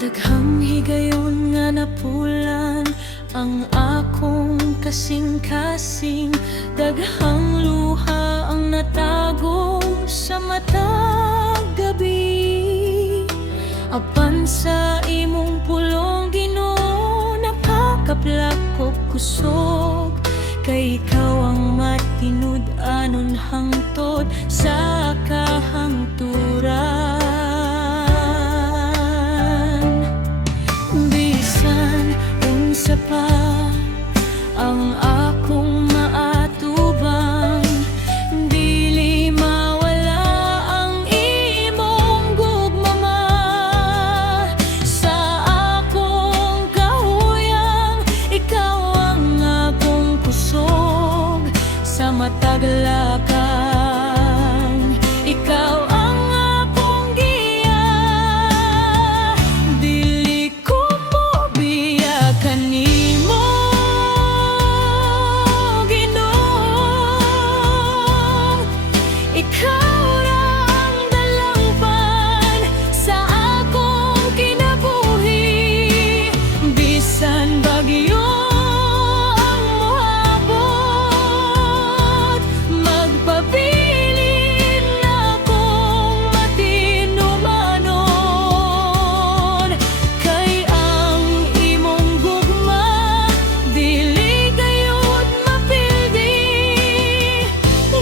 Daghang higayon nga napulan ang akong kasing-kasing. Daghang luha ang natago sa matag gabi. Apan sa imong pulong, Ginoo, nakakaplak ko kusog. Kay ikaw ang matinud-anon hangtod sa kahangturan. Bisan unsa pa ang akong maatubang, dili mawala ang imong gugmama sa akong kahuyang. Ikaw ang akong kusog sa matag lakang. Ikaw ang akong giya, dili ko mobiyakan nimo, Ginoo. Ikaw ra ang dalangpan sa akong kinabuhi. Bisan bagyo ang mohabot, magpabilin akong matinumanon. Kay ang imong gugma, dili gayud mapildi.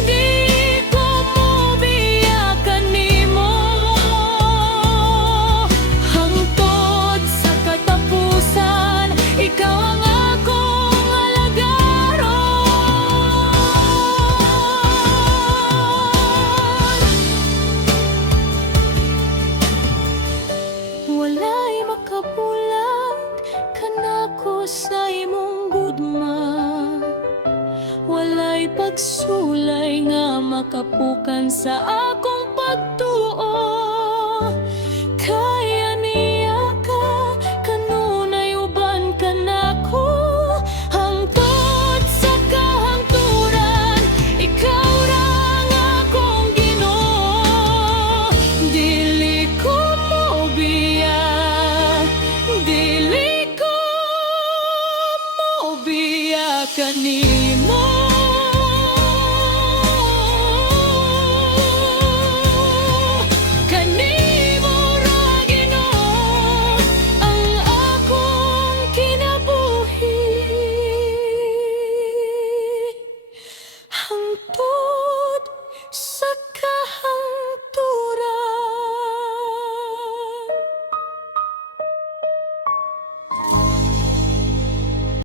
Di ko mobiyakan nimo hangtod sa katapusan. Ikaw ang akong alagaron. Walay makabulag kanako sa imong gugma. Walay pagsulay nga makapukan sa akong